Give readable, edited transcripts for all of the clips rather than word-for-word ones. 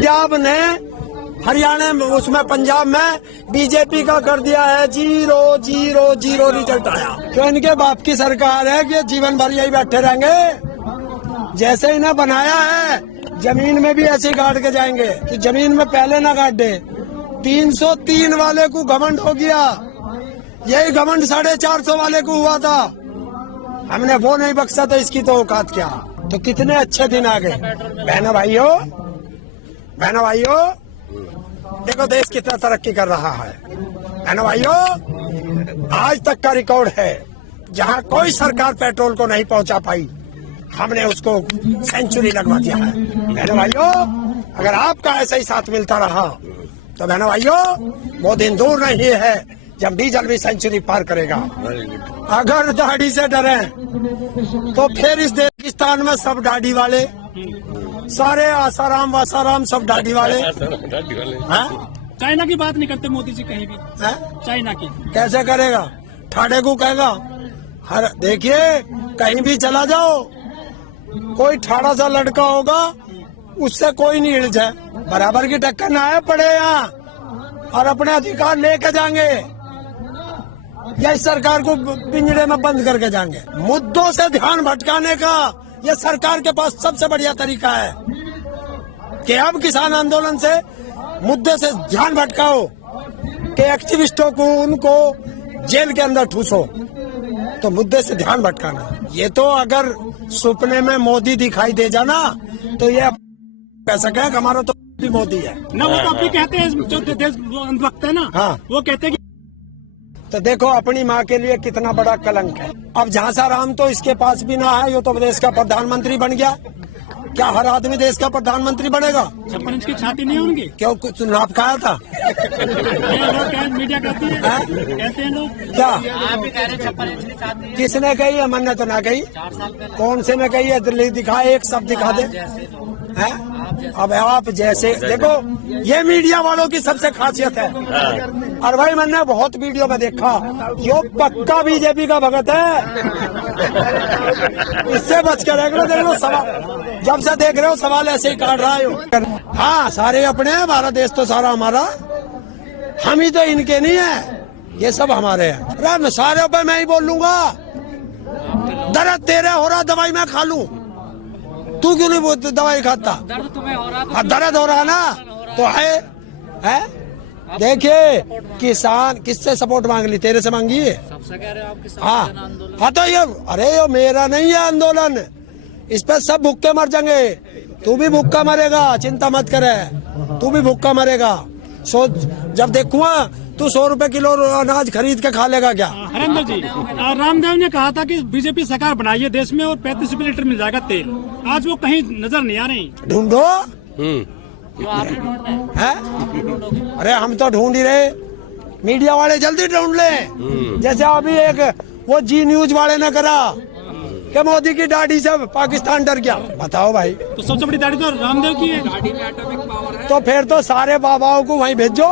पंजाब ने हरियाणा में, उसमें पंजाब में बीजेपी का कर दिया है 0-0-0 रिजल्ट आया। क्यों? इनके बाप की सरकार है कि जीवन भर यही बैठे रहेंगे। जैसे इन्हें बनाया है जमीन में भी ऐसे गाड़ के जाएंगे कि जमीन में पहले ना गाड़ दे। 303 वाले को घमंड हो गया, यही घमंड 450 वाले को हुआ था। हमने वो नहीं बख्शा तो इसकी तो औकात क्या। तो कितने अच्छे दिन आ गए बहनों भाइयों, देखो देश कितना तरक्की कर रहा है। बहनों भाइयों, आज तक का रिकॉर्ड है जहां कोई सरकार पेट्रोल को नहीं पहुंचा पाई, हमने उसको सेंचुरी लगवा दिया है। बहनों भाइयों, अगर आपका ऐसा ही साथ मिलता रहा तो बहनों भाइयों वो दिन दूर नहीं है जब डीजल भी सेंचुरी पार करेगा। अगर दाढ़ी से डरे तो फिर इस पाकिस्तान में सब दाढ़ी वाले, सारे आसाराम वासाराम सब दाढ़ी वाले। चाइना की बात नहीं करते मोदी जी कहीं भी। चाइना की कैसे करेगा? ठाड़े को कहेगा। हर देखिए कहीं भी चला जाओ, कोई ठाड़ा सा लड़का होगा उससे कोई नहीं हिल जाए, बराबर की टक्कर ना आए पड़े यहाँ और अपने अधिकार लेके जाएंगे या इस सरकार को पिंजरे में बंद करके जाएंगे। मुद्दों से ध्यान भटकाने का यह सरकार के पास सबसे बढ़िया तरीका है कि अब किसान आंदोलन से मुद्दे से ध्यान भटकाओ कि एक्टिविस्टों को उनको जेल के अंदर ठूसो, तो मुद्दे से ध्यान भटकाना। ये तो अगर सपने में मोदी दिखाई दे जाना तो ये कैसा कहे हमारा तो भी मोदी है ना। वो तो अपनी कहते हैं जो देश वक्त है ना। हाँ, वो कहते हैं तो देखो अपनी माँ के लिए कितना बड़ा कलंक है। अब झांसाराम तो इसके पास भी ना है, ये तो देश का प्रधानमंत्री बन गया। क्या हर आदमी देश का प्रधानमंत्री बनेगा? 56 इंच की छाती नहीं होंगी? क्यों कुछ नाप खाया था? मीडिया कहती है, कहते हैं लोग। क्या आप भी कह रहे 56 इंच की छाती? किसने कही है? मैंने तो ना कही। 4 साल पहले कौन से ने कही है? दिल्ली दिखा, एक शब्द दिखा दे। है? अब आप जैसे देखो, ये मीडिया वालों की सबसे खासियत है। और भाई मैंने बहुत वीडियो में देखा, यो पक्का बीजेपी का भगत है। इससे बच कर रह देख लो सवाल, जब से देख रहे हो सवाल ऐसे ही काट रहा है। हाँ, सारे अपने हैं, हमारा देश तो सारा हमारा, हम ही तो इनके नहीं है, ये सब हमारे हैं। अरे सारे पे मैं ही बोल लूंगा, दर्द तेरे हो रहा दवाई मैं खा लूं, तू क्यों नहीं दवाई खाता? दर्द तुम्हें हो रहा, अब दर्द हो रहा ना तो है? देखिए किसान किससे सपोर्ट मांग ली? तेरे से मांगी है? सबसे कह रहे हो आपके हाँ तो ये, अरे ये मेरा नहीं है आंदोलन, इस पे सब भूखे मर जाएंगे। तू भी भूखा मरेगा, चिंता मत करे, तू भी भूखा मरेगा। सोच, जब देखूंगा तू 100 रुपए किलो अनाज खरीद के खा लेगा क्या? हरेंद्र जी, रामदेव ने कहा था कि बीजेपी सरकार बनाइए देश में और 35 रुपए लीटर मिल जाएगा तेल। आज वो कहीं नजर नहीं आ रही। ढूंढो। है? अरे हम तो ढूंढ ही रहे, मीडिया वाले जल्दी ढूंढ ले। जैसे अभी एक वो जी न्यूज वाले ने करा कि मोदी की दाढ़ी से पाकिस्तान डर गया। बताओ भाई, तो सबसे बड़ी दाढ़ी तो रामदेव की है। दाढ़ी में एटॉमिक पावर है। तो फिर तो सारे बाबाओं को वहीं भेजो।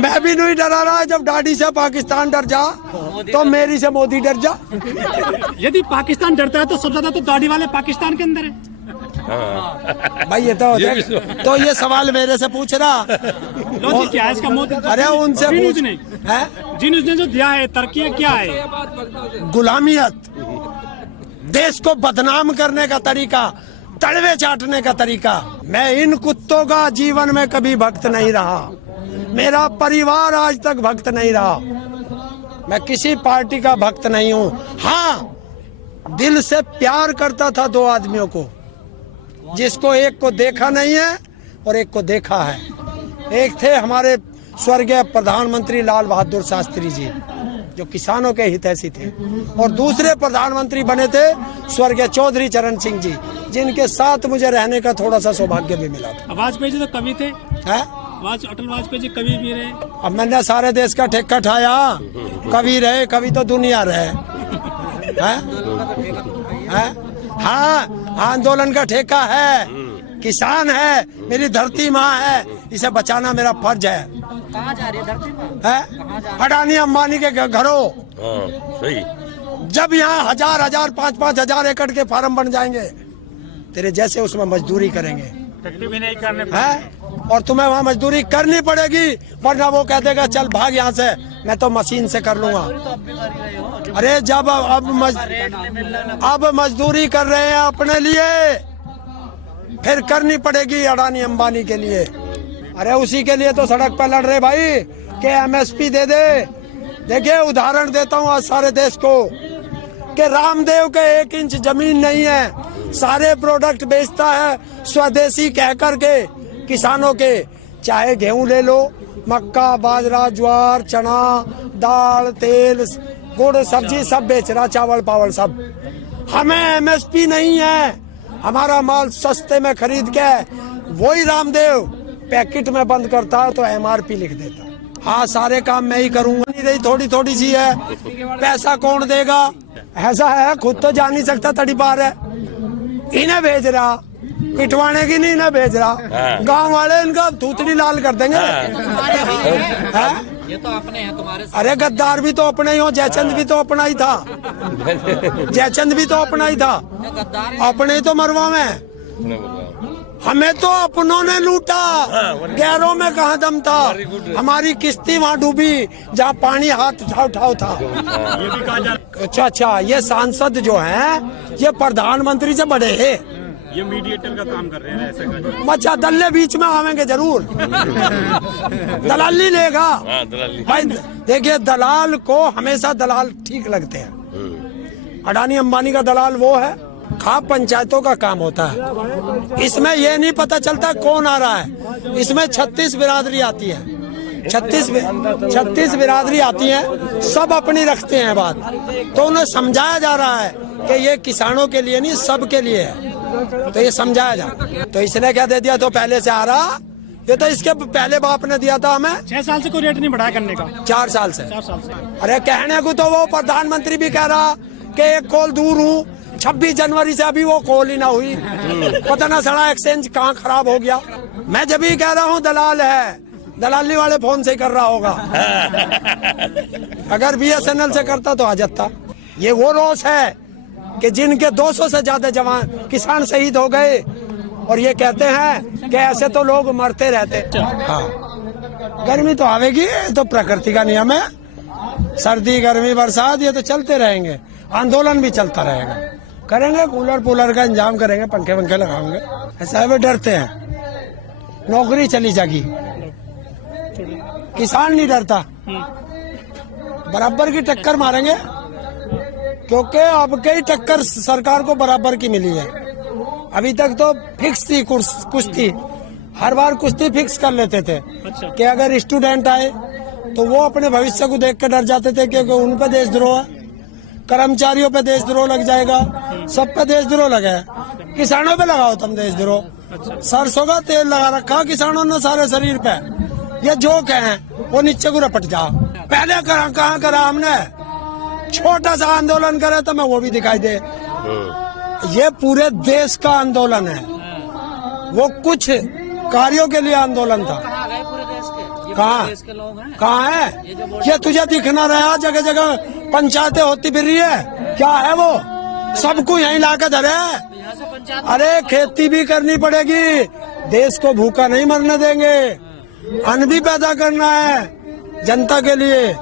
मैं भी नहीं डरा रहा, जब दाढ़ी से पाकिस्तान डर जा तो मेरी से मोदी डर जा। यदि पाकिस्तान डरता है तो सबसे ज्यादा तो दाढ़ी वाले पाकिस्तान के अंदर है। भाई ये तो ये सवाल मेरे से पूछ रहा। क्या है इसका मोदी? अरे उनसे पूछ। जी न्यूज ने जो दिया है तरक्की क्या है? गुलामियत, देश को बदनाम करने का तरीका, तड़वे चाटने का तरीका। मैं इन कुत्तों का जीवन में कभी भक्त नहीं रहा, मेरा परिवार आज तक भक्त नहीं रहा, मैं किसी पार्टी का भक्त नहीं हूँ। हाँ, दिल से प्यार करता था 2 आदमियों को, जिसको एक को देखा नहीं है और एक को देखा है। एक थे हमारे स्वर्गीय प्रधानमंत्री लाल बहादुर शास्त्री जी, जो किसानों के हितैषी थे, और दूसरे प्रधानमंत्री बने थे स्वर्गीय चौधरी चरण सिंह जी, जिनके साथ मुझे रहने का थोड़ा सा सौभाग्य भी मिला था। वाजपेयी जी तो कवि थे। अटल वाजपेयी जी कवि भी रहे। अब मैंने सारे देश का ठेका ठाया, कवि रहे, कवि तो दुनिया रहे। हाँ, आंदोलन का ठेका है, किसान है, मेरी धरती माँ है, इसे बचाना मेरा फर्ज है। कहाँ जा रही है धरती है? अडानी अंबानी के घरों। सही। जब यहाँ 1000-1000, 5-5 हजार एकड़ के फार्म बन जाएंगे तेरे जैसे उसमें मजदूरी करेंगे टट्टी भी नहीं करने है, और तुम्हें वहाँ मजदूरी करनी पड़ेगी, वरना वो कह देगा चल भाग यहाँ से, मैं तो मशीन से कर लूंगा। तो अब भी कर ही रहे हो। अरे जब रेट नहीं मिल रहा। अब मजदूरी कर रहे हैं अपने लिए, फिर करनी पड़ेगी अडानी अंबानी के लिए। अरे उसी के लिए तो सड़क पर लड़ रहे भाई कि एमएसपी दे दे। देखिए उदाहरण देता हूँ आज सारे देश को कि रामदेव के 1 इंच जमीन नहीं है, सारे प्रोडक्ट बेचता है स्वदेशी कह करके किसानों के। चाहे गेहूं ले लो, मक्का, बाजरा, ज्वार, चना, दाल, तेल, गुड़, सब्जी सब बेच रहा, चावल पावल सब। हमें एमएसपी नहीं है, हमारा माल सस्ते में खरीद के वही रामदेव पैकेट में बंद करता है तो एमआरपी लिख देता है। हाँ सारे काम मैं ही करूंगा, नहीं रही थोड़ी थोड़ी सी है, पैसा कौन देगा? ऐसा है खुद तो जा नहीं सकता, तड़ी पार है, इन्हें भेज रहा, पिटवाने की नहीं, इन्हें भेज रहा। गांव वाले इनका थूथड़ी लाल कर देंगे। ये तो अपने हैं तुम्हारे। अरे गद्दार भी तो अपने ही हो, जयचंद भी तो अपना ही था, जयचंद भी तो अपना ही था, अपने ही तो मरवा में। हमें तो अपनों ने लूटा, गैरों में कहाँ दम था। हमारी किश्ती वहाँ डूबी जहाँ पानी हाथ उठाओ था। ये भी कहा जा अच्छा, ये सांसद जो हैं ये प्रधानमंत्री से बड़े हैं, ये मीडिएटर का काम कर रहे हैं, ऐसे कहा बच्चा दल्ले बीच में आवेंगे जरूर। दलाली लेगा भाई। देखिए दलाल को हमेशा दलाल ठीक लगते हैं। अडानी अंबानी का दलाल वो है, खाप पंचायतों का काम होता है। इसमें ये नहीं पता चलता कौन आ रहा है, इसमें 36 बिरादरी आती है, 36 बिरादरी आती है, सब अपनी रखते हैं बात। तो उन्हें समझाया जा रहा है कि ये किसानों के लिए नहीं सबके लिए है, तो ये समझाया जा। तो इसने क्या दे दिया, तो पहले से आ रहा, ये तो इसके पहले बाप ने दिया था हमें 6 साल से कोई रेट नहीं बढ़ाया करने का, 4 साल से। 4 साल से। अरे कहने को तो वो प्रधानमंत्री भी कह रहा कि 1 कॉल दूर हूँ, 26 जनवरी से अभी वो कॉल ही ना हुई, पता ना सड़ा एक्सचेंज कहाँ खराब हो गया। मैं जब ही कह रहा हूँ दलाल है, दलाली वाले फोन से कर रहा होगा। अगर बीएसएनएल से करता तो आ जाता। ये वो रोष है कि जिनके 200 से ज्यादा जवान किसान शहीद हो गए, और ये कहते हैं कि ऐसे तो लोग मरते रहते। हाँ गर्मी तो आवेगी, तो प्रकृति का नियम है, सर्दी गर्मी बरसात ये तो चलते रहेंगे, आंदोलन भी चलता रहेगा। करेंगे कूलर पुलर का इंतजाम करेंगे, पंखे पंखे लगाएंगे। ऐसा है वे डरते हैं, नौकरी चली जाएगी, किसान नहीं डरता, बराबर की टक्कर मारेंगे, क्योंकि अब कई टक्कर सरकार को बराबर की मिली है। अभी तक तो फिक्स थी कुश्ती, हर बार कुश्ती फिक्स कर लेते थे। अच्छा। कि अगर स्टूडेंट आए तो वो अपने भविष्य को देख कर डर जाते थे क्योंकि उन पे देशद्रोह है, कर्मचारियों पे देशद्रोह लग जाएगा, सब पे देशद्रोह लगा है, किसानों पे लगाओ तुम देशद्रोह। सरसों का तेल लगा रखा किसानों ने सारे शरीर पे, ये जो कहें वो नीचे को रपट जाओ। पहले कहाँ करा हमने, छोटा सा आंदोलन करे तो मैं वो भी दिखाई दे। ये पूरे देश का आंदोलन है, वो कुछ कार्यों के लिए आंदोलन था। कहाँ गए पूरे देश के? ये कहाँ पूरे देश के लोग हैं। कहाँ है ये तुझे दिखना रहा, जगह जगह पंचायतें होती फिर रही है, क्या है वो, सबको यहीं लाकर धरे। यहाँ से पंचायत। अरे खेती भी करनी पड़ेगी, देश को भूखा नहीं मरने देंगे, अन्न भी पैदा करना है जनता के लिए।